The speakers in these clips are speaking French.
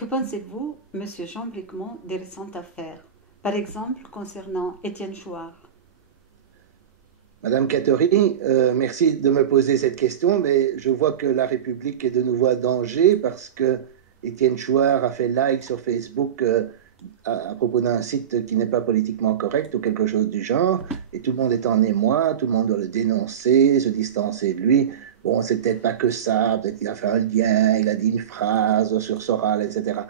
Que pensez-vous, Monsieur Jean Bricmont, des récentes affaires, par exemple concernant Étienne Chouard? Madame Catherine, merci de me poser cette question, mais je vois que la République est de nouveau en danger parce que Étienne Chouard a fait like sur Facebook à propos d'un site qui n'est pas politiquement correct ou quelque chose du genre, et tout le monde est en émoi, tout le monde doit le dénoncer, se distancer de lui. Bon, c'est peut-être pas que ça, peut-être qu'il a fait un lien, il a dit une phrase sur Soral, etc.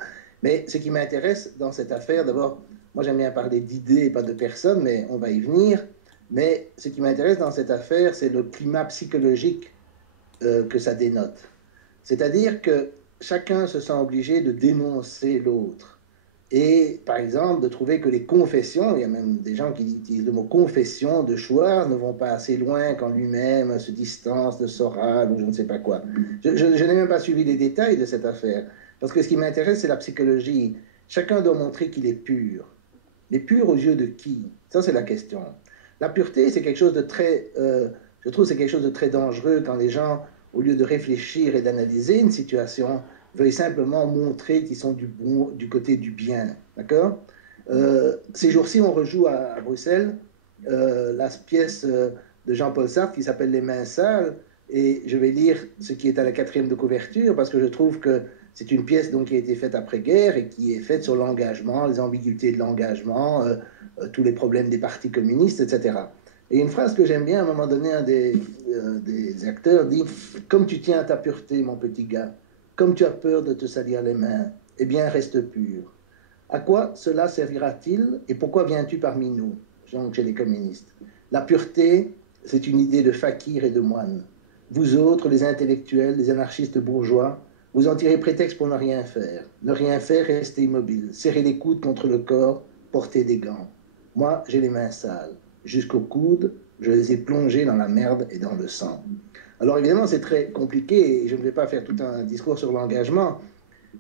Mais ce qui m'intéresse dans cette affaire, d'abord, moi j'aime bien parler d'idées et pas de personnes, mais on va y venir. Mais ce qui m'intéresse dans cette affaire, c'est le climat psychologique que ça dénote. C'est-à-dire que chacun se sent obligé de dénoncer l'autre. Et par exemple, de trouver que les confessions, il y a même des gens qui utilisent le mot confession de Chouard, ne vont pas assez loin quand lui-même se distance de Soral ou je ne sais pas quoi. Je n'ai même pas suivi les détails de cette affaire. Parce que ce qui m'intéresse, c'est la psychologie. Chacun doit montrer qu'il est pur. Mais pur aux yeux de qui? Ça, c'est la question. La pureté, c'est quelque chose de très, je trouve, c'est quelque chose de très dangereux quand les gens, au lieu de réfléchir et d'analyser une situation, veuillent simplement montrer qu'ils sont du côté du bien. D'accord? Ces jours-ci, on rejoue à Bruxelles la pièce de Jean-Paul Sartre qui s'appelle Les Mains sales. Et je vais lire ce qui est à la quatrième de couverture parce que je trouve que c'est une pièce donc, qui a été faite après-guerre et qui est faite sur l'engagement, les ambiguïtés de l'engagement, tous les problèmes des partis communistes, etc. Et une phrase que j'aime bien, à un moment donné, un des acteurs dit « Comme tu tiens à ta pureté, mon petit gars, comme tu as peur de te salir les mains, eh bien, reste pur. À quoi cela servira-t-il et pourquoi viens-tu parmi nous, donc chez les communistes? La pureté, c'est une idée de fakir et de moine. Vous autres, les intellectuels, les anarchistes bourgeois, vous en tirez prétexte pour ne rien faire. Ne rien faire, rester immobile, serrer les coudes contre le corps, porter des gants. Moi, j'ai les mains sales. Jusqu'aux coudes, je les ai plongées dans la merde et dans le sang. Alors évidemment, c'est très compliqué et je ne vais pas faire tout un discours sur l'engagement,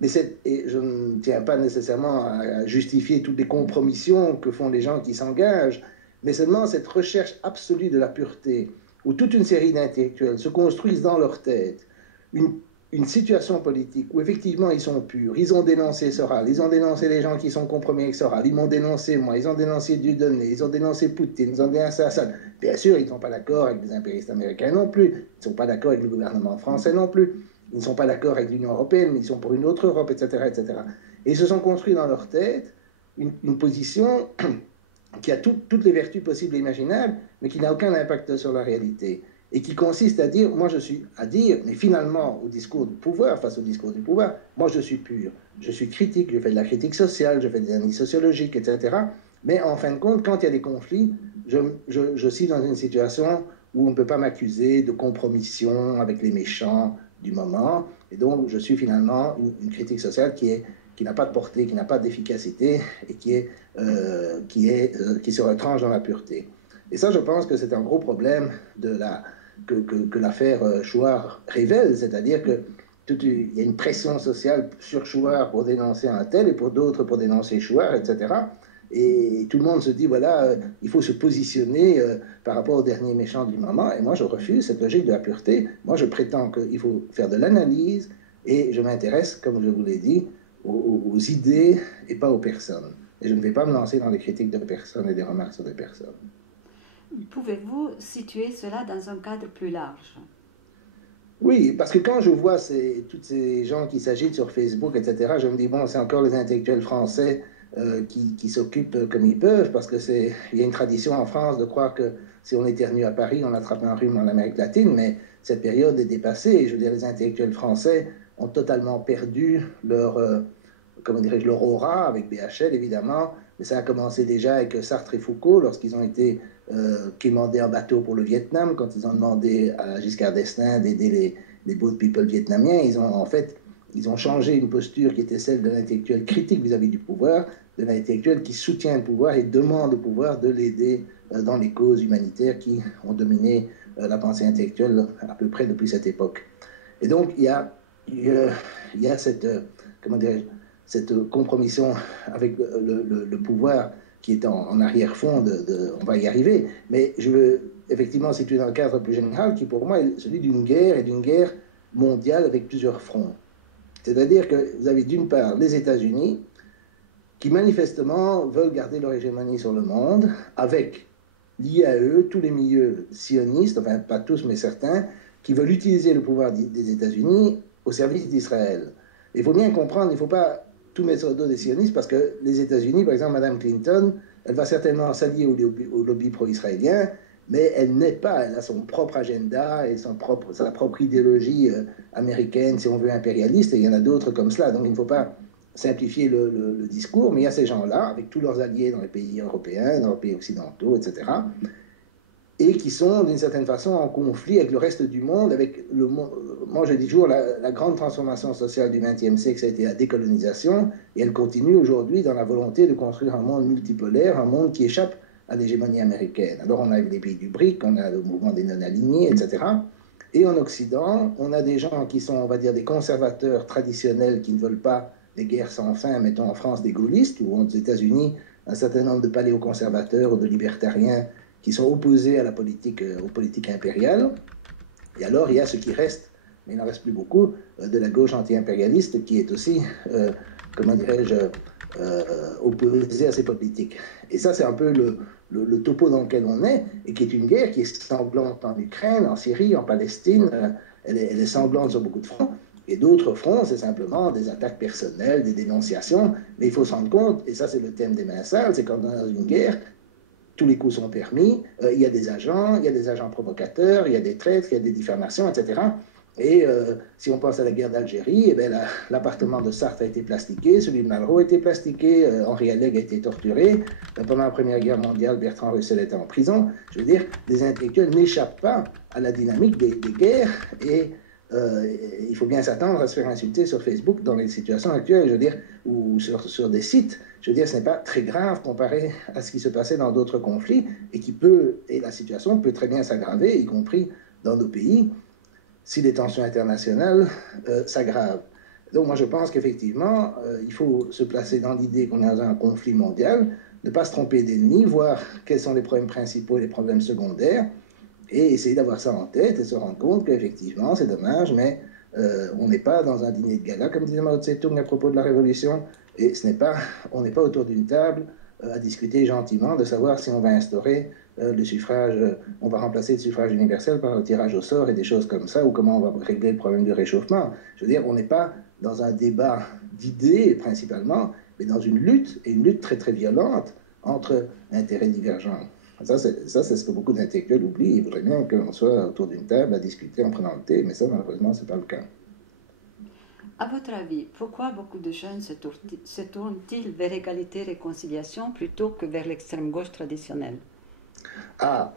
mais et je ne tiens pas nécessairement à justifier toutes les compromissions que font les gens qui s'engagent, mais seulement cette recherche absolue de la pureté, où toute une série d'intellectuels se construisent dans leur tête une, une situation politique où effectivement ils sont purs, ils ont dénoncé Soral, ils ont dénoncé les gens qui sont compromis avec Soral, ils m'ont dénoncé moi, ils ont dénoncé Dieudonné, ils ont dénoncé Poutine, ils ont dénoncé Assad. Bien sûr, ils ne sont pas d'accord avec les impérialistes américains non plus, ils ne sont pas d'accord avec le gouvernement français non plus, ils ne sont pas d'accord avec l'Union européenne, mais ils sont pour une autre Europe, etc. etc. Et ils se sont construits dans leur tête une position qui a toutes les vertus possibles et imaginables, mais qui n'a aucun impact sur la réalité. Et qui consiste à dire, moi je suis, à dire, mais finalement, au discours du pouvoir, face au discours du pouvoir, moi je suis pur, je suis critique, je fais de la critique sociale, je fais des analyses sociologiques, etc. Mais en fin de compte, quand il y a des conflits, je suis dans une situation où on ne peut pas m'accuser de compromission avec les méchants du moment. Et donc, je suis finalement une critique sociale qui n'a pas de portée, qui n'a pas d'efficacité et qui se retranche dans la pureté. Et ça, je pense que c'est un gros problème que l'affaire Chouard révèle, c'est-à-dire que il y a une pression sociale sur Chouard pour dénoncer un tel et pour d'autres pour dénoncer Chouard, etc. Et tout le monde se dit, voilà, il faut se positionner par rapport aux derniers méchants du moment. Et moi, je refuse cette logique de la pureté. Moi, je prétends qu'il faut faire de l'analyse et je m'intéresse, comme je vous l'ai dit, aux idées et pas aux personnes. Et je ne vais pas me lancer dans les critiques de personnes et des remarques sur des personnes. Pouvez-vous situer cela dans un cadre plus large? Oui, parce que quand je vois tous ces gens qui s'agitent sur Facebook, etc., je me dis, bon, c'est encore les intellectuels français qui s'occupent comme ils peuvent, parce il y a une tradition en France de croire que si on éternue à Paris, on attrape un rhume en Amérique latine, mais cette période est dépassée. Je veux dire, les intellectuels français ont totalement perdu comment dirais-je, leur aura, avec BHL évidemment, mais ça a commencé déjà avec Sartre et Foucault lorsqu'ils ont été quémandés en bateau pour le Vietnam, quand ils ont demandé à Giscard d'Estaing d'aider les boat people vietnamiens, ils ont changé une posture qui était celle de l'intellectuel critique vis-à-vis du pouvoir, de l'intellectuel qui soutient le pouvoir et demande au pouvoir de l'aider dans les causes humanitaires qui ont dominé la pensée intellectuelle à peu près depuis cette époque. Et donc, il y a comment dire, cette compromission avec le pouvoir qui est en arrière-fond, on va y arriver, mais je veux effectivement situer dans le cadre plus général qui pour moi est celui d'une guerre et d'une guerre mondiale avec plusieurs fronts. C'est-à-dire que vous avez d'une part les États-Unis qui manifestement veulent garder leur hégémonie sur le monde avec, liés à eux, tous les milieux sionistes, enfin pas tous mais certains, qui veulent utiliser le pouvoir des États-Unis au service d'Israël. Il faut bien comprendre, il ne faut pas tout mettre sur le dos des sionistes parce que les États-Unis, par exemple, Mme Clinton, elle va certainement s'allier au lobby pro-israélien, mais elle n'est pas, elle a son propre agenda et sa propre idéologie américaine, si on veut, impérialiste, et il y en a d'autres comme cela. Donc il ne faut pas simplifier le discours, mais il y a ces gens-là, avec tous leurs alliés dans les pays européens, dans les pays occidentaux, etc., et qui sont d'une certaine façon en conflit avec le reste du monde, avec le monde. Moi je dis toujours, la grande transformation sociale du XXe siècle, ça a été la décolonisation, et elle continue aujourd'hui dans la volonté de construire un monde multipolaire, un monde qui échappe à l'hégémonie américaine. Alors on a les pays du BRIC, on a le mouvement des non-alignés, etc. Et en Occident, on a des gens qui sont, on va dire, des conservateurs traditionnels qui ne veulent pas des guerres sans fin, mettons en France des gaullistes, ou aux États-Unis un certain nombre de paléoconservateurs ou de libertariens qui sont opposés à la politique, aux politiques impériales. Et alors, il y a ce qui reste, mais il n'en reste plus beaucoup, de la gauche anti-impérialiste qui est aussi, comment dirais-je, opposée à ces politiques. Et ça, c'est un peu le topo dans lequel on est, et qui est une guerre qui est sanglante en Ukraine, en Syrie, en Palestine, elle est sanglante sur beaucoup de fronts. Et d'autres fronts, c'est simplement des attaques personnelles, des dénonciations. Mais il faut se rendre compte, et ça c'est le thème des mains sales, c'est quand dans une guerre, tous les coups sont permis, il y a des agents provocateurs, il y a des traîtres, il y a des diffamations, etc. Et si on pense à la guerre d'Algérie, eh l'appartement de Sartre a été plastiqué, celui de Malraux a été plastiqué, Henri Alleg a été torturé, pendant la Première Guerre mondiale, Bertrand Russell était en prison. Je veux dire, les intellectuels n'échappent pas à la dynamique des guerres, et il faut bien s'attendre à se faire insulter sur Facebook dans les situations actuelles, je veux dire, ou sur des sites. Je veux dire, ce n'est pas très grave comparé à ce qui se passait dans d'autres conflits, et la situation peut très bien s'aggraver, y compris dans nos pays, si les tensions internationales s'aggravent. Donc moi je pense qu'effectivement, il faut se placer dans l'idée qu'on est dans un conflit mondial, ne pas se tromper d'ennemis, voir quels sont les problèmes principaux et les problèmes secondaires, et essayer d'avoir ça en tête et se rendre compte qu'effectivement, c'est dommage, mais on n'est pas dans un dîner de gala, comme disait Mao Tse-tung à propos de la Révolution, et on n'est pas autour d'une table à discuter gentiment de savoir si on va instaurer le suffrage, on va remplacer le suffrage universel par le tirage au sort et des choses comme ça, ou comment on va régler le problème du réchauffement. Je veux dire, on n'est pas dans un débat d'idées principalement, mais dans une lutte, et une lutte très très violente entre intérêts divergents. Ça, c'est ce que beaucoup d'intellectuels oublient. Ils voudraient bien qu'on soit autour d'une table à discuter en prenant le thé, mais ça, malheureusement, ce n'est pas le cas. À votre avis, pourquoi beaucoup de jeunes se tournent-ils vers égalité et réconciliation plutôt que vers l'extrême gauche traditionnelle? Ah,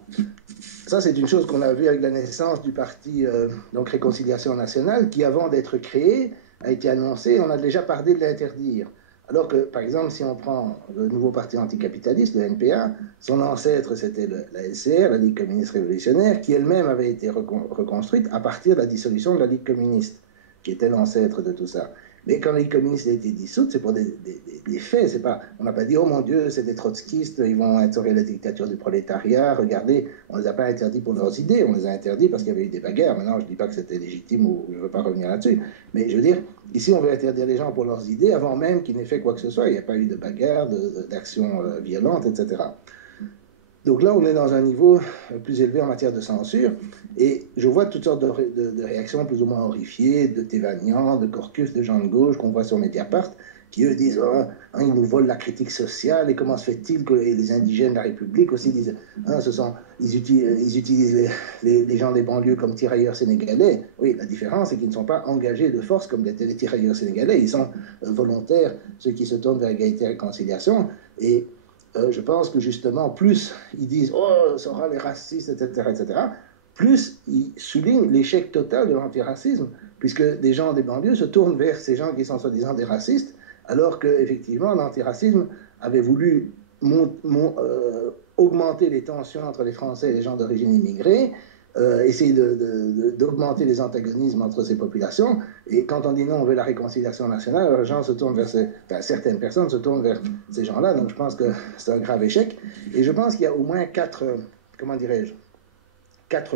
ça c'est une chose qu'on a vue avec la naissance du parti donc Réconciliation nationale, qui avant d'être créé a été annoncé, on a déjà parlé de l'interdire. Alors que, par exemple, si on prend le nouveau parti anticapitaliste, le NPA, son ancêtre c'était la LCR, la Ligue communiste révolutionnaire, qui elle-même avait été reconstruite à partir de la dissolution de la Ligue communiste, qui était l'ancêtre de tout ça. Mais quand la Ligue communiste a été dissoute, c'est pour des faits. C'est pas, on n'a pas dit, oh mon Dieu, c'est des trotskistes, ils vont instaurer la dictature du prolétariat. Regardez, on ne les a pas interdits pour leurs idées, on les a interdits parce qu'il y avait eu des bagarres. Maintenant, je ne dis pas que c'était légitime ou je ne veux pas revenir là-dessus. Mais je veux dire, ici, on veut interdire les gens pour leurs idées avant même qu'ils n'aient fait quoi que ce soit. Il n'y a pas eu de bagarres, d'actions violentes, etc. Donc là, on est dans un niveau plus élevé en matière de censure, et je vois toutes sortes de réactions plus ou moins horrifiées, de Thévanian, de Corcus, de gens de gauche qu'on voit sur Mediapart, qui eux disent oh, hein, ils nous volent la critique sociale, et comment se fait-il que les indigènes de la République aussi disent hein, ils utilisent les gens des banlieues comme tirailleurs sénégalais. Oui, la différence, c'est qu'ils ne sont pas engagés de force comme les tirailleurs sénégalais, ils sont volontaires, ceux qui se tournent vers l'égalité et la réconciliation, et je pense que justement, plus ils disent « Oh, ça aura les racistes, etc., etc. », plus ils soulignent l'échec total de l'antiracisme, puisque des gens des banlieues se tournent vers ces gens qui sont soi-disant des racistes, alors qu'effectivement, l'antiracisme avait voulu augmenter les tensions entre les Français et les gens d'origine immigrée, essayer d'augmenter les antagonismes entre ces populations. Et quand on dit non, on veut la réconciliation nationale, les gens se tournent vers certaines personnes se tournent vers ces gens-là. Donc je pense que c'est un grave échec. Et je pense qu'il y a au moins quatre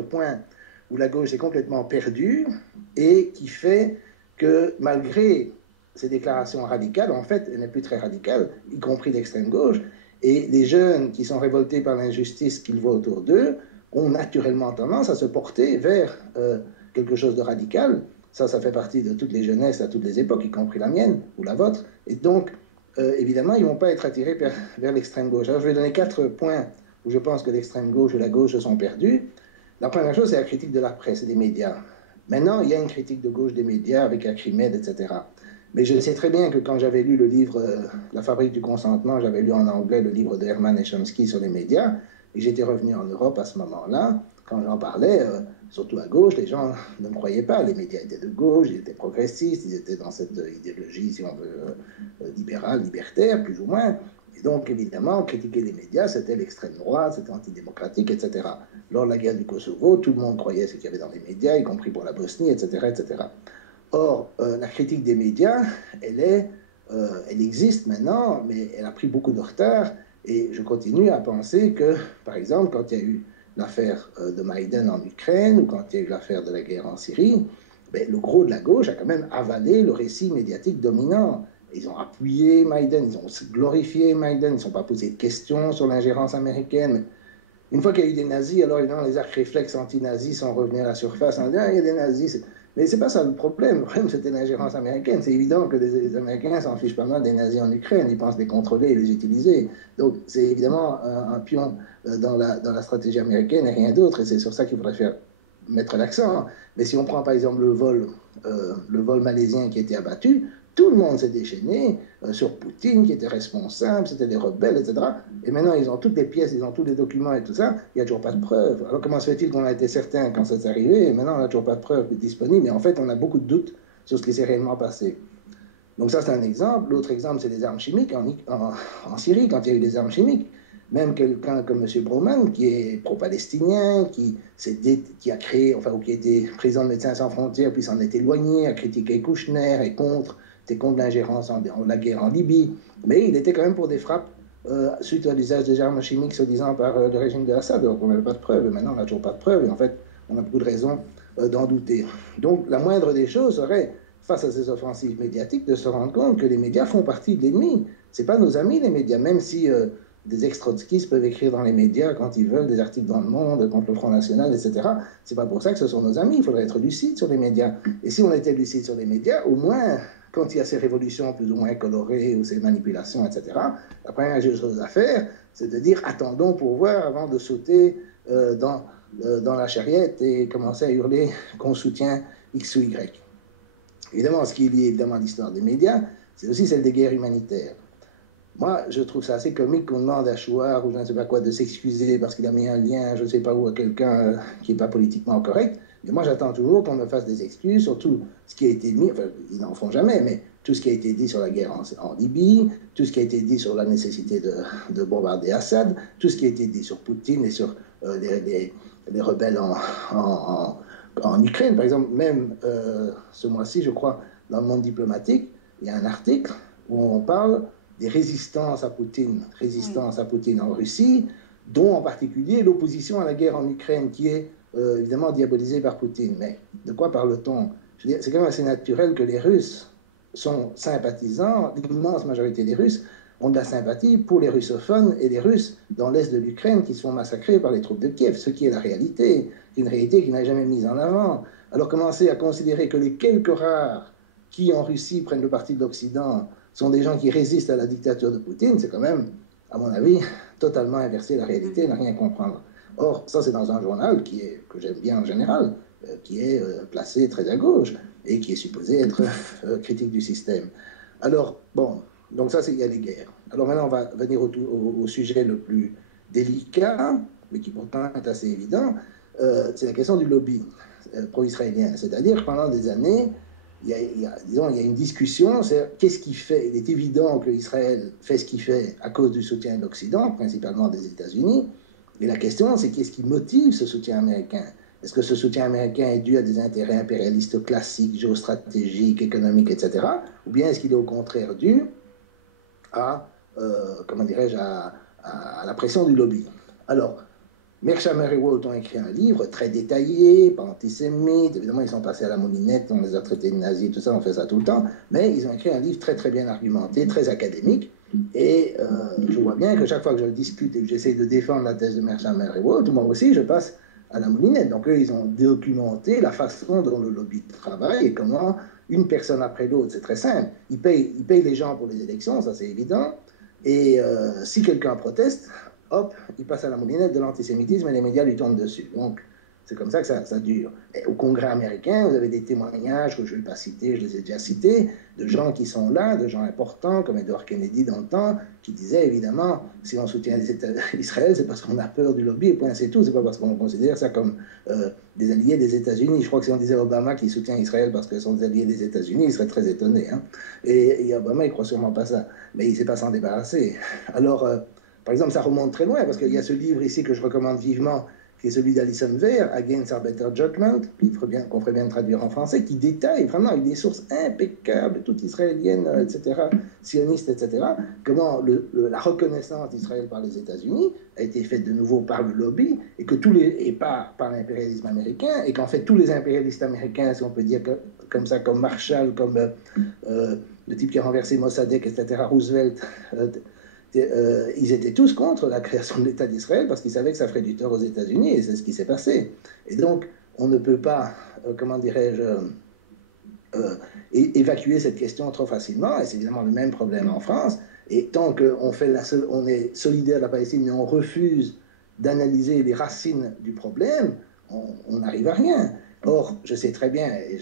points où la gauche est complètement perdue et qui fait que malgré ces déclarations radicales, en fait, elle n'est plus très radicale, y compris l'extrême gauche, et les jeunes qui sont révoltés par l'injustice qu'ils voient autour d'eux ont naturellement tendance à se porter vers quelque chose de radical. Ça fait partie de toutes les jeunesses à toutes les époques, y compris la mienne ou la vôtre. Et donc, évidemment, ils ne vont pas être attirés vers l'extrême gauche. Alors, je vais donner 4 points où je pense que l'extrême gauche et la gauche se sont perdus. La première chose, c'est la critique de la presse et des médias. Maintenant, il y a une critique de gauche des médias avec Acrimed, etc. Mais je sais très bien que quand j'avais lu le livre La fabrique du consentement, j'avais lu en anglais le livre de Herman et Chomsky sur les médias, et j'étais revenu en Europe à ce moment-là. Quand j'en parlais, surtout à gauche, les gens ne me croyaient pas. Les médias étaient de gauche, ils étaient progressistes, ils étaient dans cette idéologie, si on veut, libérale, libertaire, plus ou moins. Et donc, évidemment, critiquer les médias, c'était l'extrême droite, c'était antidémocratique, etc. Lors de la guerre du Kosovo, tout le monde croyait ce qu'il y avait dans les médias, y compris pour la Bosnie, etc., etc. Or, la critique des médias, elle existe maintenant, mais elle a pris beaucoup de retard. Et je continue à penser que, par exemple, quand il y a eu l'affaire de Maïdan en Ukraine ou quand il y a eu l'affaire de la guerre en Syrie, ben, le gros de la gauche a quand même avalé le récit médiatique dominant. Ils ont appuyé Maïdan, ils ont glorifié Maïdan, ils ne sont pas posé de questions sur l'ingérence américaine. Une fois qu'il y a eu des nazis, alors évidemment, les arcs réflexes anti-nazis sont revenus à la surface en disant ah, il y a des nazis. Mais ce n'est pas ça le problème. Le problème, c'était l'ingérence américaine. C'est évident que les Américains s'en fichent pas mal des nazis en Ukraine. Ils pensent les contrôler et les utiliser. Donc, c'est évidemment un pion dans la stratégie américaine et rien d'autre. Et c'est sur ça qu'il faudrait mettre l'accent. Mais si on prend par exemple le vol malaisien qui a été abattu, tout le monde s'est déchaîné sur Poutine qui était responsable, c'était des rebelles, etc. Et maintenant, ils ont toutes les pièces, ils ont tous les documents et tout ça, il n'y a toujours pas de preuves. Alors comment se fait-il qu'on a été certain quand ça s'est arrivé, et maintenant on n'a toujours pas de preuves disponibles, et en fait on a beaucoup de doutes sur ce qui s'est réellement passé. Donc ça c'est un exemple. L'autre exemple c'est les armes chimiques en Syrie, quand il y a eu des armes chimiques. Même quelqu'un comme M. Broman, qui est pro-palestinien, qui a créé, enfin, ou qui était président de Médecins sans frontières, puis s'en est éloigné, a critiqué Kouchner, et contre l'ingérence en la guerre en Libye. Mais il était quand même pour des frappes suite à l'usage des armes chimiques, soi-disant, par le régime de Assad. Donc on n'avait pas de preuves, et maintenant on n'a toujours pas de preuves, et en fait, on a beaucoup de raisons d'en douter. Donc la moindre des choses serait, face à ces offensives médiatiques, de se rendre compte que les médias font partie de l'ennemi. Ce n'est pas nos amis, les médias, même si des ex-trotskistes peuvent écrire dans les médias quand ils veulent des articles dans Le Monde contre le Front National, etc. C'est pas pour ça que ce sont nos amis. Il faudrait être lucide sur les médias. Et si on était lucide sur les médias, au moins, quand il y a ces révolutions plus ou moins colorées ou ces manipulations, etc., la première chose à faire, c'est de dire attendons pour voir avant de sauter dans la charrette et commencer à hurler qu'on soutient X ou Y. Évidemment, ce qui est lié évidemment à l'histoire des médias, c'est aussi celle des guerres humanitaires. Moi, je trouve ça assez comique qu'on demande à Chouard ou je ne sais pas quoi de s'excuser parce qu'il a mis un lien, je ne sais pas où, à quelqu'un qui n'est pas politiquement correct. Mais moi, j'attends toujours qu'on me fasse des excuses sur tout ce qui a été mis, enfin, ils n'en font jamais, mais tout ce qui a été dit sur la guerre en Libye, tout ce qui a été dit sur la nécessité de bombarder Assad, tout ce qui a été dit sur Poutine et sur les rebelles en Ukraine. Par exemple, même ce mois-ci, je crois, dans le Monde diplomatique, il y a un article où on parle des résistances à Poutine en Russie, dont en particulier l'opposition à la guerre en Ukraine, qui est évidemment diabolisée par Poutine. Mais de quoi parle-t-on? C'est quand même assez naturel que les Russes sont sympathisants, l'immense majorité des Russes ont de la sympathie pour les russophones et les Russes dans l'est de l'Ukraine qui se font massacrer par les troupes de Kiev, ce qui est la réalité, une réalité qui n'a jamais mise en avant. Alors commencer à considérer que les quelques rares qui en Russie prennent le parti de l'Occident sont des gens qui résistent à la dictature de Poutine, c'est quand même, à mon avis, totalement inverser la réalité, ne rien comprendre. Or, ça c'est dans un journal que j'aime bien en général, qui est placé très à gauche et qui est supposé être critique du système. Alors, bon, donc ça, il y a les guerres. Alors maintenant, on va venir au sujet le plus délicat, mais qui pourtant est assez évident, c'est la question du lobby pro-israélien. C'est-à-dire, pendant des années, il y a une discussion, c'est qu'est-ce qui fait. Il est évident qu'Israël fait ce qu'il fait à cause du soutien de l'Occident, principalement des États-Unis. Et la question, c'est qu'est-ce qui motive ce soutien américain? Est-ce que ce soutien américain est dû à des intérêts impérialistes classiques, géostratégiques, économiques, etc. Ou bien est-ce qu'il est au contraire dû à, comment dirais-je, à la pression du lobby? Alors, Mearsheimer et Walt ont écrit un livre très détaillé, pas antisémite. Évidemment, ils sont passés à la moulinette, on les a traités de nazis, tout ça, on fait ça tout le temps. Mais ils ont écrit un livre très, très bien argumenté, très académique. Et je vois bien que chaque fois que je discute et que j'essaie de défendre la thèse de Mearsheimer et Walt, moi aussi, je passe à la moulinette. Donc, eux, ils ont documenté la façon dont le lobby travaille et comment une personne après l'autre, c'est très simple. Ils payent les gens pour les élections, ça c'est évident. Et si quelqu'un proteste, hop, il passe à la moulinette de l'antisémitisme et les médias lui tombent dessus. Donc, c'est comme ça que ça dure. Et au Congrès américain, vous avez des témoignages que je ne vais pas citer, je les ai déjà cités, de gens qui sont là, de gens importants, comme Edward Kennedy dans le temps, qui disaient évidemment, si on soutient Israël, c'est parce qu'on a peur du lobby, et point, c'est tout. C'est pas parce qu'on considère ça comme des alliés des États-Unis. Je crois que si on disait Obama qui soutient Israël parce que sont des alliés des États-Unis, il serait très étonné. Hein. Et Obama, il ne croit sûrement pas ça. Mais il ne sait pas s'en débarrasser. Alors, par exemple, ça remonte très loin, parce qu'il y a ce livre ici que je recommande vivement, qui est celui d'Alison Weir, Against Our Better Judgment, qu'on ferait bien traduire en français, qui détaille vraiment avec des sources impeccables, toutes israéliennes, etc., sionistes, etc., comment la reconnaissance d'Israël par les États-Unis a été faite de nouveau par le lobby, et pas par l'impérialisme américain, et qu'en fait tous les impérialistes américains, si on peut dire comme ça, comme Marshall, comme le type qui a renversé Mossadegh, etc., Roosevelt, ils étaient tous contre la création de l'État d'Israël parce qu'ils savaient que ça ferait du tort aux États-Unis, et c'est ce qui s'est passé. Et donc, on ne peut pas, comment dirais-je, évacuer cette question trop facilement, et c'est évidemment le même problème en France. Et tant qu'on est solidaire de la Palestine, mais on refuse d'analyser les racines du problème, on n'arrive à rien. Or, je sais très bien, et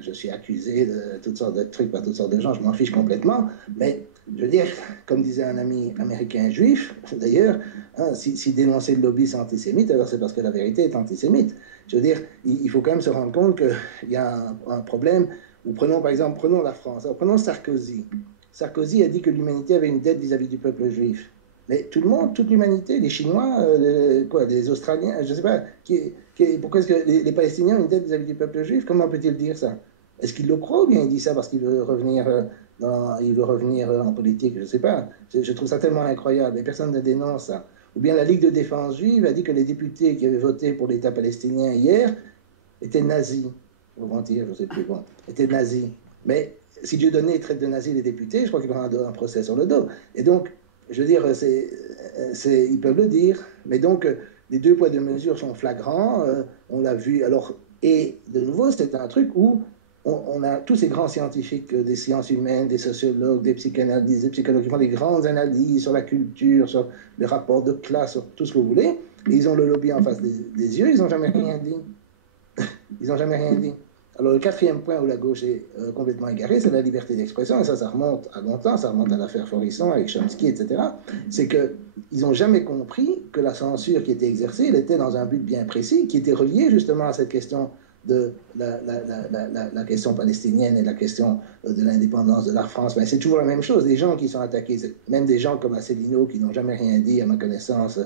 je suis accusé de toutes sortes de trucs par toutes sortes de gens, je m'en fiche complètement, mais je veux dire, comme disait un ami américain juif, d'ailleurs, hein, si dénoncer le lobby c'est antisémite, alors c'est parce que la vérité est antisémite. Je veux dire, il faut quand même se rendre compte qu'il y a un problème, où par exemple, prenons la France, alors, prenons Sarkozy. Sarkozy a dit que l'humanité avait une dette vis-à-vis du peuple juif. Mais tout le monde, toute l'humanité, les Chinois, les Australiens, je ne sais pas, pourquoi est-ce que les Palestiniens ont une dette vis-à-vis du peuple juif? Comment peut-il dire ça? Est-ce qu'il le croit ou bien il dit ça parce qu'il veut revenir, en politique? Je ne sais pas. Je trouve ça tellement incroyable et personne ne dénonce ça. Ou bien la Ligue de défense juive a dit que les députés qui avaient voté pour l'État palestinien hier étaient nazis. Ou avant-hier, je ne sais plus, bon, étaient nazis. Mais si Dieudonné traite de nazis les députés, je crois qu'il aura un procès sur le dos. Et donc, je veux dire, ils peuvent le dire. Mais donc, les deux poids, deux mesures sont flagrants. On l'a vu. Alors, et de nouveau, c'est un truc où on a tous ces grands scientifiques des sciences humaines, des sociologues, des psychanalystes, des psychologues qui font des grandes analyses sur la culture, sur les rapports de classe, sur tout ce que vous voulez. Et ils ont le lobby en face des yeux, ils n'ont jamais rien dit. Ils n'ont jamais rien dit. Alors, le quatrième point où la gauche est complètement égarée, c'est la liberté d'expression, et ça remonte à longtemps, ça remonte à l'affaire Forisson avec Chomsky, etc. C'est qu'ils n'ont jamais compris que la censure qui était exercée, elle était dans un but bien précis, qui était relié justement à cette question de la question palestinienne et la question de l'indépendance de la France. Ben, c'est toujours la même chose, des gens qui sont attaqués, même des gens comme Asselineau qui n'ont jamais rien dit, à ma connaissance,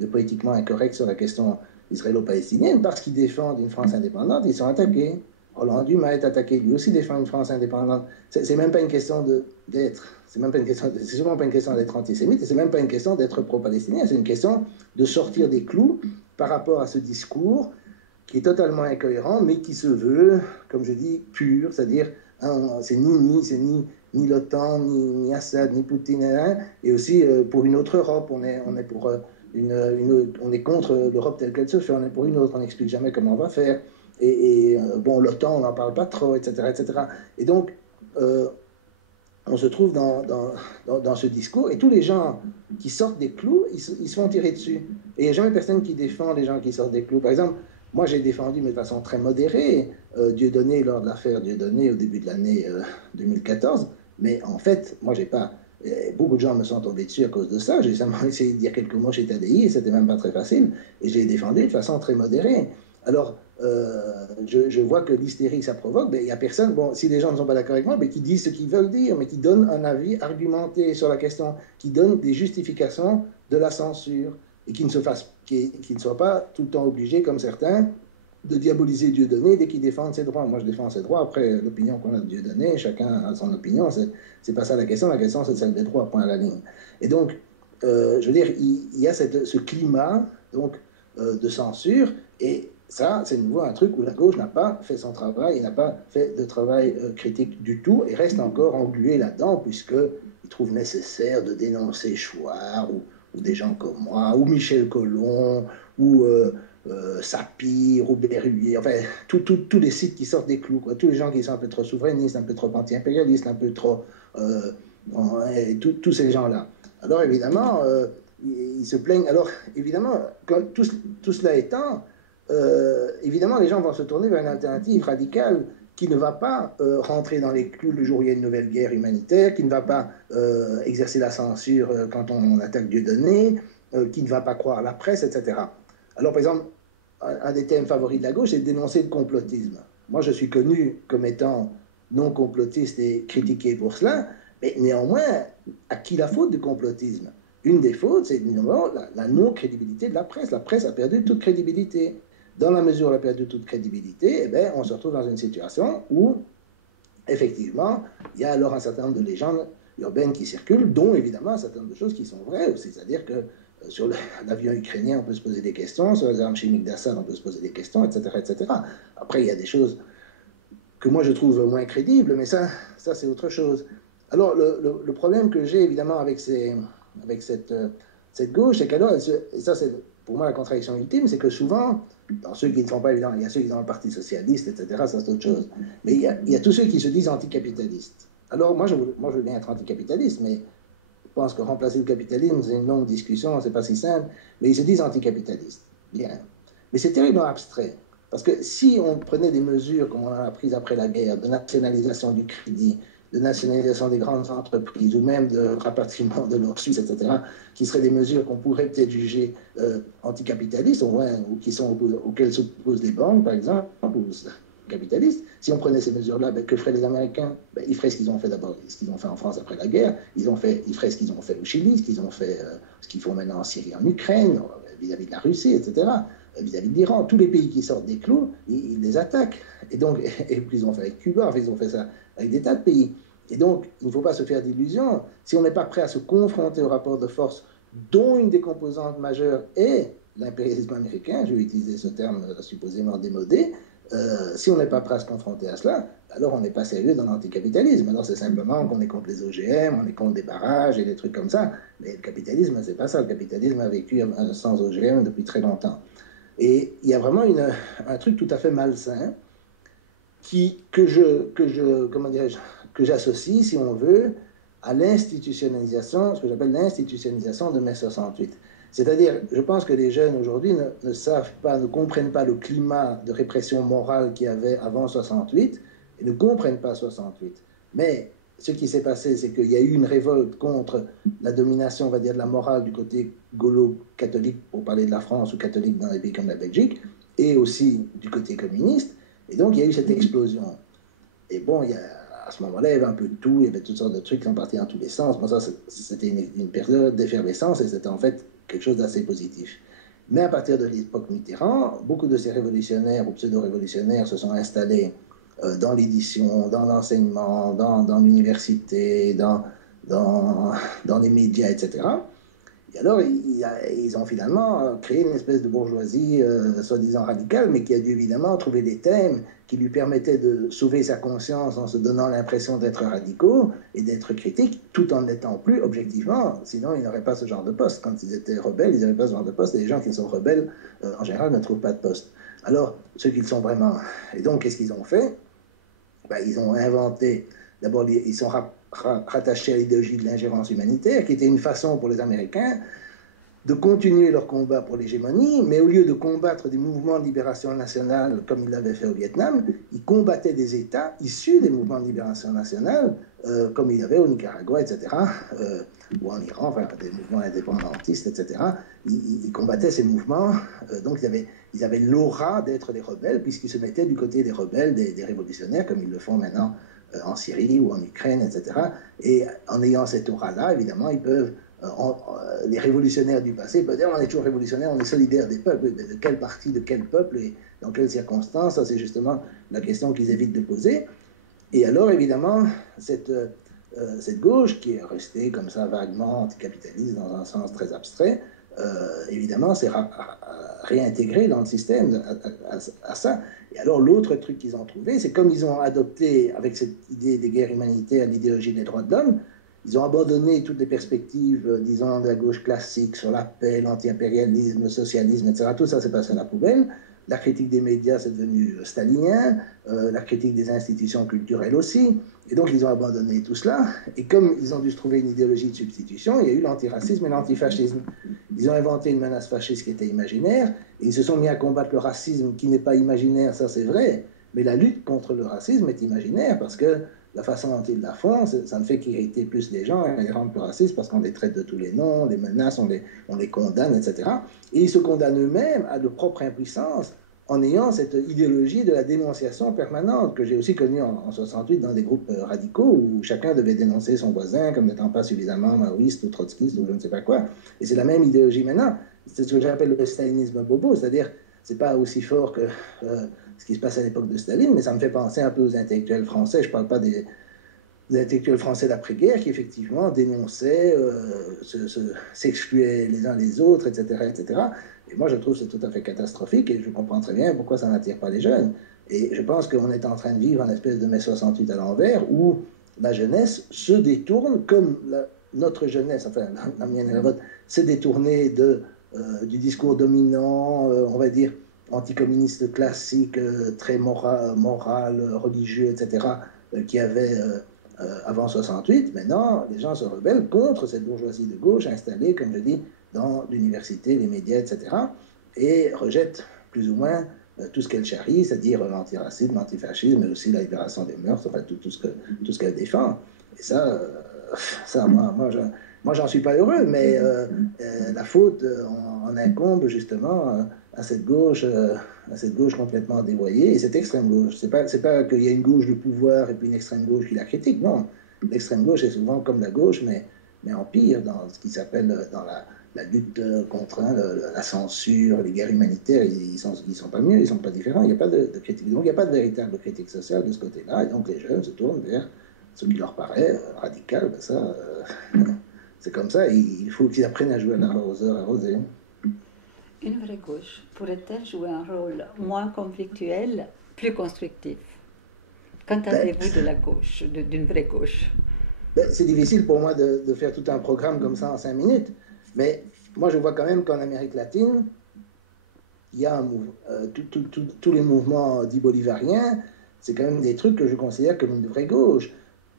de politiquement incorrect sur la question israélo-palestinienne, parce qu'ils défendent une France indépendante, ils sont attaqués. Roland Dumas est attaqué, lui aussi défend une France indépendante. C'est même pas une question d'être, c'est sûrement pas une question d'être antisémite, et c'est même pas une question d'être pro-palestinien, c'est une question de sortir des clous par rapport à ce discours qui est totalement incohérent, mais qui se veut, comme je dis, pur, c'est-à-dire, hein, c'est ni l'OTAN, ni Assad, ni Poutine, hein, et aussi pour une autre Europe, on est pour on est contre l'Europe telle qu'elle se fait, on est pour une autre, on n'explique jamais comment on va faire. Bon, l'OTAN, on n'en parle pas trop, etc., etc. Et donc, on se trouve dans ce discours, et tous les gens qui sortent des clous, ils se font tirer dessus. Et il n'y a jamais personne qui défend les gens qui sortent des clous. Par exemple, moi, j'ai défendu, mais de façon très modérée, Dieudonné lors de l'affaire Dieudonné au début de l'année 2014. Mais en fait, moi, j'ai pas... Beaucoup de gens me sont tombés dessus à cause de ça. J'ai seulement essayé de dire quelques mots chez TDI, et c'était même pas très facile. Et j'ai défendu de façon très modérée. Alors, je vois que l'hystérie que ça provoque, ben, il n'y a personne, bon, si les gens ne sont pas d'accord avec moi, ben, qui disent ce qu'ils veulent dire, mais qui donnent un avis argumenté sur la question, qui donnent des justifications de la censure, et qui ne soient pas tout le temps obligés, comme certains, de diaboliser Dieudonné dès qu'ils défendent ses droits. Moi, je défends ses droits. Après, l'opinion qu'on a de Dieudonné, chacun a son opinion. C'est pas ça la question. La question, c'est celle des droits, point à la ligne. Et donc, je veux dire, il y a ce climat. Donc, de censure. Et ça, c'est de nouveau un truc où la gauche n'a pas fait son travail, et n'a pas fait de travail critique du tout, et reste encore englué là-dedans, puisqu'il trouve nécessaire de dénoncer Chouard, ou des gens comme moi, ou Michel Collomb, ou Sapir, ou Berruyer, enfin, tous les sites qui sortent des clous, quoi. Tous les gens qui sont un peu trop souverainistes, un peu trop anti-impérialistes, un peu trop... tous ces gens-là. Alors évidemment, ils se plaignent. Alors évidemment, tout cela étant, évidemment, les gens vont se tourner vers une alternative radicale qui ne va pas rentrer dans les clous le jour où il y a une nouvelle guerre humanitaire, qui ne va pas exercer la censure quand on attaque Dieudonné, qui ne va pas croire la presse, etc. Alors, par exemple, un des thèmes favoris de la gauche, c'est de dénoncer le complotisme. Moi, je suis connu comme étant non complotiste et critiqué pour cela, mais néanmoins, à qui la faute du complotisme? Une des fautes, c'est la non-crédibilité de la presse. La presse a perdu toute crédibilité. Dans la mesure où elle a perdu toute crédibilité, eh bien, on se retrouve dans une situation où, effectivement, il y a alors un certain nombre de légendes urbaines qui circulent, dont évidemment un certain nombre de choses qui sont vraies. C'est-à-dire que sur l'avion ukrainien, on peut se poser des questions, sur les armes chimiques d'Assad, on peut se poser des questions, etc., etc. Après, il y a des choses que moi je trouve moins crédibles, mais ça c'est autre chose. Alors, le problème que j'ai évidemment avec cette gauche, c'est qu'alors, et ça c'est pour moi la contradiction ultime, c'est que souvent, dans ceux qui ne sont pas évidents, il y a ceux qui sont dans le Parti Socialiste, etc., ça c'est autre chose. Mais il y a tous ceux qui se disent anticapitalistes. Alors, moi je veux bien être anticapitaliste, mais je pense que remplacer le capitalisme, c'est une longue discussion, c'est pas si simple, mais ils se disent anticapitalistes. Bien. Mais c'est terriblement abstrait. Parce que si on prenait des mesures, comme on en a prises après la guerre, de nationalisation du crédit, de nationalisation des grandes entreprises, ou même de rapatriement de l'or suisse, etc., qui seraient des mesures qu'on pourrait peut-être juger anticapitalistes, ou auxquelles s'opposent les banques, par exemple, ou capitalistes. Si on prenait ces mesures-là, ben, que feraient les Américains? Ben, ils feraient ce qu'ils ont fait d'abord, ce qu'ils ont fait en France après la guerre, ils feraient ce qu'ils ont fait au Chili, ce qu'ils font maintenant en Syrie, en Ukraine, vis-à-vis de la Russie, etc., vis-à-vis de l'Iran. Tous les pays qui sortent des clous, ils les attaquent. Et donc, et puis ils ont fait avec Cuba, ils ont fait ça avec des tas de pays. Et donc, il ne faut pas se faire d'illusions. Si on n'est pas prêt à se confronter au rapport de force dont une des composantes majeures est l'impérialisme américain, je vais utiliser ce terme supposément démodé, si on n'est pas prêt à se confronter à cela, alors on n'est pas sérieux dans l'anticapitalisme. Alors c'est simplement qu'on est contre les OGM, on est contre des barrages et des trucs comme ça. Mais le capitalisme, c'est pas ça. Le capitalisme a vécu sans OGM depuis très longtemps. Et il y a vraiment un truc tout à fait malsain que j'associe, si on veut, à l'institutionnalisation, ce que j'appelle l'institutionnalisation de mai 68. C'est-à-dire, je pense que les jeunes aujourd'hui ne savent pas, ne comprennent pas le climat de répression morale qu'il y avait avant 68 et ne comprennent pas 68. Mais ce qui s'est passé, c'est qu'il y a eu une révolte contre la domination, on va dire, de la morale du côté gaulo-catholique, pour parler de la France, ou catholique dans les pays comme la Belgique, et aussi du côté communiste. Et donc, il y a eu cette explosion. Et bon, à ce moment-là, il y avait un peu de tout, il y avait toutes sortes de trucs qui sont partis dans tous les sens. Bon, ça, c'était une période d'effervescence et c'était en fait quelque chose d'assez positif. Mais à partir de l'époque Mitterrand, beaucoup de ces révolutionnaires ou pseudo-révolutionnaires se sont installés dans l'édition, dans l'enseignement, dans l'université, dans les médias, etc. Et alors, ils ont finalement créé une espèce de bourgeoisie soi-disant radicale, mais qui a dû évidemment trouver des thèmes qui lui permettaient de sauver sa conscience en se donnant l'impression d'être radicaux et d'être critiques, tout en n'étant plus objectivement. Sinon, ils n'auraient pas ce genre de poste. Quand ils étaient rebelles, ils n'avaient pas ce genre de poste. Et les gens qui sont rebelles, en général, ne trouvent pas de poste. Alors, ceux qui le sont vraiment... Et donc, qu'est-ce qu'ils ont fait? Ben, ils ont inventé... D'abord, ils sont rattachés à l'idéologie de l'ingérence humanitaire, qui était une façon pour les Américains de continuer leur combat pour l'hégémonie, mais au lieu de combattre des mouvements de libération nationale comme ils l'avaient fait au Vietnam, ils combattaient des États issus des mouvements de libération nationale, comme il y avait au Nicaragua, etc., ou en Iran, enfin, des mouvements indépendantistes, etc. Ils combattaient ces mouvements, donc ils avaient l'aura d'être des rebelles, puisqu'ils se mettaient du côté des rebelles, des révolutionnaires, comme ils le font maintenant en Syrie ou en Ukraine, etc. Et en ayant cette aura-là, évidemment, ils peuvent... les révolutionnaires du passé peuvent dire on est toujours révolutionnaire, on est solidaire des peuples, de quel parti, de quel peuple et dans quelles circonstances, ça c'est justement la question qu'ils évitent de poser. Et alors évidemment, cette gauche qui est restée comme ça vaguement anticapitaliste dans un sens très abstrait, évidemment s'est réintégrer dans le système à ça. Et alors l'autre truc qu'ils ont trouvé, c'est comme ils ont adopté avec cette idée des guerres humanitaires l'idéologie des droits de l'homme, ils ont abandonné toutes les perspectives, disons, de la gauche classique sur la paix, l'anti-impérialisme, le socialisme, etc. Tout ça s'est passé à la poubelle. La critique des médias, c'est devenu stalinien, la critique des institutions culturelles aussi. Et donc, ils ont abandonné tout cela. Et comme ils ont dû se trouver une idéologie de substitution, il y a eu l'antiracisme et l'antifascisme. Ils ont inventé une menace fasciste qui était imaginaire, et ils se sont mis à combattre le racisme qui n'est pas imaginaire, ça c'est vrai, mais la lutte contre le racisme est imaginaire, parce que la façon dont ils la font, ça ne fait qu'irriter plus les gens et les rendre plus racistes, parce qu'on les traite de tous les noms, les menace, on les condamne, etc. Et ils se condamnent eux-mêmes à de propre impuissance, en ayant cette idéologie de la dénonciation permanente que j'ai aussi connue en 68 dans des groupes radicaux où chacun devait dénoncer son voisin comme n'étant pas suffisamment maoïste ou trotskiste ou je ne sais pas quoi. Et c'est la même idéologie maintenant. C'est ce que j'appelle le stalinisme bobo, c'est-à-dire c'est pas aussi fort que ce qui se passe à l'époque de Staline, mais ça me fait penser un peu aux intellectuels français. Je ne parle pas des intellectuels français d'après-guerre qui effectivement dénonçaient, s'excluaient les uns les autres, etc., etc. Et moi, je trouve que c'est tout à fait catastrophique et je comprends très bien pourquoi ça n'attire pas les jeunes. Et je pense qu'on est en train de vivre une espèce de mai 68 à l'envers où la jeunesse se détourne, comme notre jeunesse, enfin la mienne et la vôtre, s'est détournée du discours dominant, on va dire, anticommuniste classique, très moral, religieux, etc., qui avait avant 68. Maintenant, les gens se rebellent contre cette bourgeoisie de gauche installée, comme je dis, dans l'université, les médias, etc., et rejettent plus ou moins tout ce qu'elle charrie, c'est-à-dire l'antiracisme, l'antifascisme, mais aussi la libération des mœurs, enfin tout ce qu'elle défend. Et ça moi j'en suis pas heureux, mais la faute en incombe justement à cette gauche complètement dévoyée et cette extrême gauche. C'est pas qu'il y a une gauche de pouvoir et puis une extrême gauche qui la critique, non. L'extrême gauche est souvent comme la gauche, mais en pire, dans ce qui s'appelle dans la lutte contre la censure, les guerres humanitaires, ils sont pas mieux, ils sont pas différents, il n'y a pas de critique. Donc il n'y a pas de véritable critique sociale de ce côté-là, et donc les jeunes se tournent vers ce qui leur paraît radical. Ben ça, c'est comme ça, il faut qu'ils apprennent à jouer à l'arroseur arrosé. Une vraie gauche pourrait-elle jouer un rôle moins conflictuel, plus constructif? Qu'entendez-vous de la gauche, d'une vraie gauche? C'est difficile pour moi de faire tout un programme comme ça en 5 minutes, mais moi je vois quand même qu'en Amérique latine, il y a un mouvement, tous les mouvements dits bolivariens, c'est quand même des trucs que je considère comme une vraie gauche.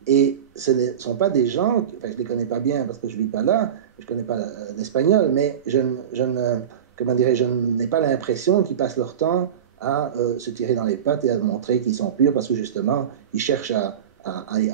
Et ce ne sont pas des gens, enfin je ne les connais pas bien parce que je ne vis pas là, je ne connais pas l'espagnol, mais je n'ai pas l'impression qu'ils passent leur temps à se tirer dans les pattes et à montrer qu'ils sont purs parce que justement, ils cherchent à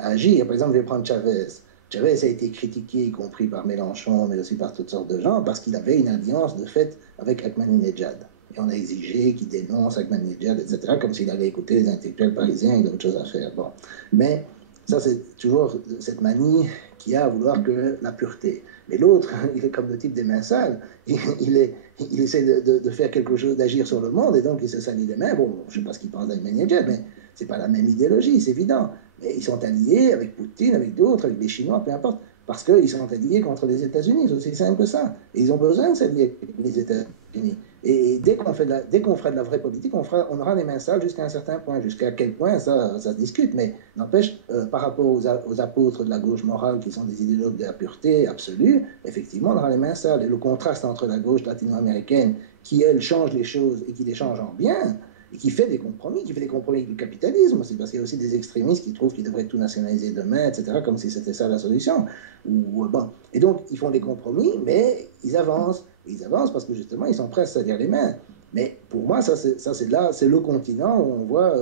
agir. Par exemple, je vais prendre Chavez. Chavez a été critiqué, y compris par Mélenchon, mais aussi par toutes sortes de gens, parce qu'il avait une alliance de fait avec Ahmadinejad. Et on a exigé qu'il dénonce Ahmadinejad, etc., comme s'il allait écouter les intellectuels parisiens, il a autre chose à faire. Bon. Mais ça, c'est toujours cette manie qu'il y a à vouloir que la pureté. Mais l'autre, il est comme le type des mains sales. Il essaie de faire quelque chose, d'agir sur le monde, et donc il se salit les mains. Bon, je ne sais pas ce qu'il pense d'Ahmadinejad, mais ce n'est pas la même idéologie, c'est évident. Mais ils sont alliés avec Poutine, avec d'autres, avec les Chinois, peu importe, parce qu'ils sont alliés contre les États-Unis, c'est aussi simple que ça. Et ils ont besoin de s'allier avec les États-Unis. Et dès qu'on fera de la vraie politique, on aura les mains sales jusqu'à un certain point. Jusqu'à quel point, ça se discute. Mais n'empêche, par rapport aux apôtres de la gauche morale, qui sont des idéologues de la pureté absolue, effectivement, on aura les mains sales. Et le contraste entre la gauche latino-américaine, qui, elle, change les choses et qui les change en bien, et qui fait des compromis avec le capitalisme aussi, parce qu'il y a aussi des extrémistes qui trouvent qu'ils devraient tout nationaliser demain, etc., comme si c'était ça la solution. Bon. Et donc, ils font des compromis, mais ils avancent. Et ils avancent parce que justement, ils sont prêts à se salir les mains. Mais pour moi, c'est le continent où on voit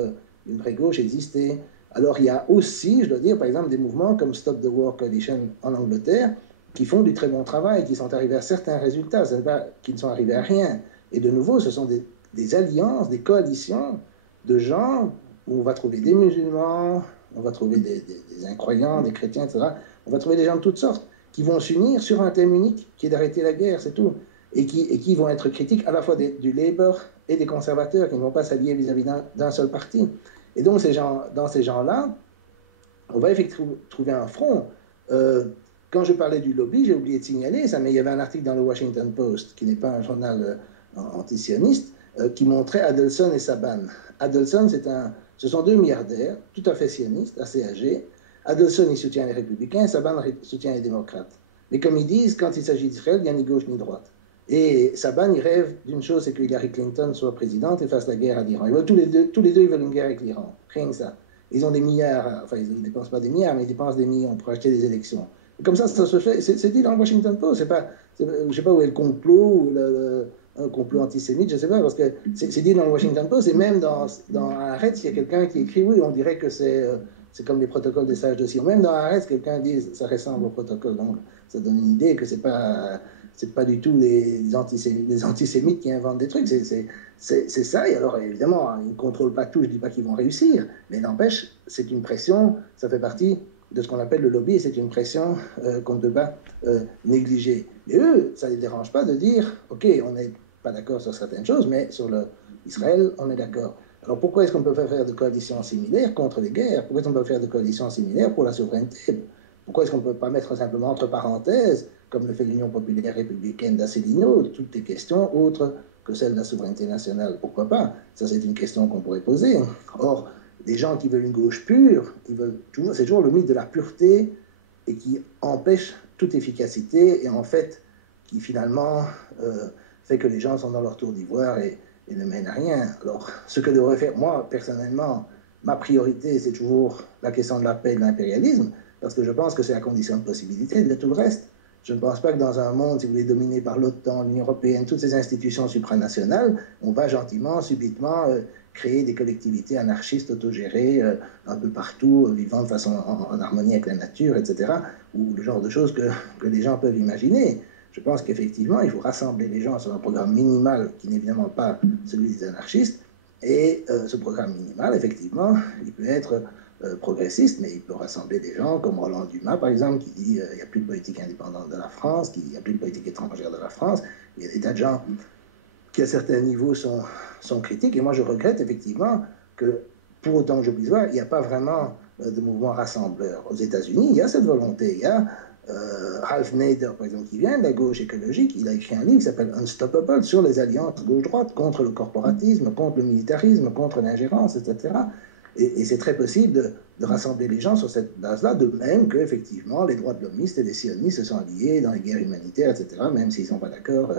une vraie gauche exister. Alors, il y a aussi, je dois dire, par exemple, des mouvements comme Stop the War Coalition en Angleterre, qui font du très bon travail, qui sont arrivés à certains résultats, ce n'est pas qu'ils ne sont arrivés à rien. Et de nouveau, ce sont des alliances, des coalitions de gens où on va trouver des musulmans, on va trouver des incroyants, des chrétiens, etc. On va trouver des gens de toutes sortes qui vont s'unir sur un thème unique qui est d'arrêter la guerre, c'est tout. Et qui vont être critiques à la fois du Labour et des conservateurs, qui ne vont pas s'allier vis-à-vis d'un seul parti. Et donc, dans ces gens-là, on va effectivement trouver un front. Quand je parlais du lobby, j'ai oublié de signaler ça, mais il y avait un article dans le Washington Post, qui n'est pas un journal antisionistes qui montraient Adelson et Saban. Adelson, ce sont deux milliardaires, tout à fait sionistes, assez âgés. Adelson, il soutient les républicains, Saban soutient les démocrates. Mais comme ils disent, quand il s'agit d'Israël, il n'y a ni gauche ni droite. Et Saban, il rêve d'une chose, c'est que Hillary Clinton soit présidente et fasse la guerre à l'Iran. Tous les deux, ils veulent une guerre avec l'Iran. Rien que ça. Ils ont des milliards, enfin, ils ne dépensent pas des milliards, mais ils dépensent des millions pour acheter des élections. Et comme ça se fait. C'est dit dans le Washington Post. Je ne sais pas où est le complot, ou un complot antisémite, je ne sais pas, parce que c'est dit dans le Washington Post, et même dans Haaretz, il y a quelqu'un qui écrit, oui, on dirait que c'est comme les protocoles des sages de Sion. Même dans Haaretz, quelqu'un dit, ça ressemble au protocole. Donc, ça donne une idée que c'est pas du tout les antisémites qui inventent des trucs, c'est ça. Et alors, évidemment, ils ne contrôlent pas tout, je ne dis pas qu'ils vont réussir, mais n'empêche, c'est une pression, ça fait partie de ce qu'on appelle le lobby, et c'est une pression qu'on ne peut pas négliger. Et eux, ça ne les dérange pas de dire, OK, on n'est pas d'accord sur certaines choses, mais sur Israël, on est d'accord. Alors pourquoi est-ce qu'on peut pas faire de coalitions similaires contre les guerres? Pourquoi est-ce qu'on peut faire de coalitions similaires pour la souveraineté? Pourquoi est-ce qu'on ne peut pas mettre simplement entre parenthèses, comme le fait l'Union populaire républicaine d'Asselineau, toutes les questions autres que celles de la souveraineté nationale? Pourquoi pas? Ça, c'est une question qu'on pourrait poser. Or, les gens qui veulent une gauche pure, c'est toujours le mythe de la pureté et qui empêche toute efficacité et en fait, qui finalement fait que les gens sont dans leur tour d'ivoire et ne mènent à rien. Alors, ce que devrait faire, moi, personnellement, ma priorité, c'est toujours la question de la paix et de l'impérialisme, parce que je pense que c'est la condition de possibilité de tout le reste. Je ne pense pas que dans un monde, si vous voulez, dominé par l'OTAN, l'Union européenne, toutes ces institutions supranationales, on va gentiment, subitement, créer des collectivités anarchistes autogérées un peu partout, vivant de façon en harmonie avec la nature, etc., ou le genre de choses que les gens peuvent imaginer. Je pense qu'effectivement, il faut rassembler les gens sur un programme minimal qui n'est évidemment pas celui des anarchistes, et ce programme minimal, effectivement, il peut être progressiste, mais il peut rassembler des gens comme Roland Dumas, par exemple, qui dit il n'y a plus de politique indépendante de la France, qu'il n'y a plus de politique étrangère de la France. Il y a des tas de gens qui, à certains niveaux, sont critiques. Et moi, je regrette effectivement que, pour autant que je puisse voir, il n'y a pas vraiment de mouvement rassembleur. Aux États-Unis, il y a cette volonté. Il y a Ralph Nader, par exemple, qui vient de la gauche écologique. Il a écrit un livre qui s'appelle Unstoppable sur les alliances gauche-droite contre le corporatisme, contre le militarisme, contre l'ingérence, etc. Et c'est très possible de rassembler les gens sur cette base-là, de même qu'effectivement, les droits de l'hommistes et les sionistes se sont alliés dans les guerres humanitaires, etc., même s'ils ne sont pas d'accord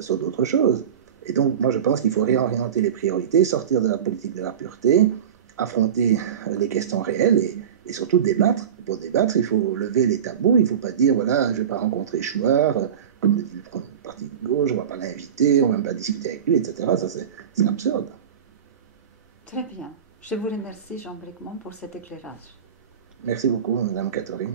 sur d'autres choses. Et donc, moi, je pense qu'il faut réorienter les priorités, sortir de la politique de la pureté, affronter les questions réelles et surtout débattre. Pour débattre, il faut lever les tabous. Il ne faut pas dire, voilà, je ne vais pas rencontrer Chouard, comme le dit le parti de gauche, on ne va pas l'inviter, on ne va même pas discuter avec lui, etc. Ça, c'est absurde. Très bien. Je vous remercie, Jean Bricmont, pour cet éclairage. Merci beaucoup, Madame Catherine.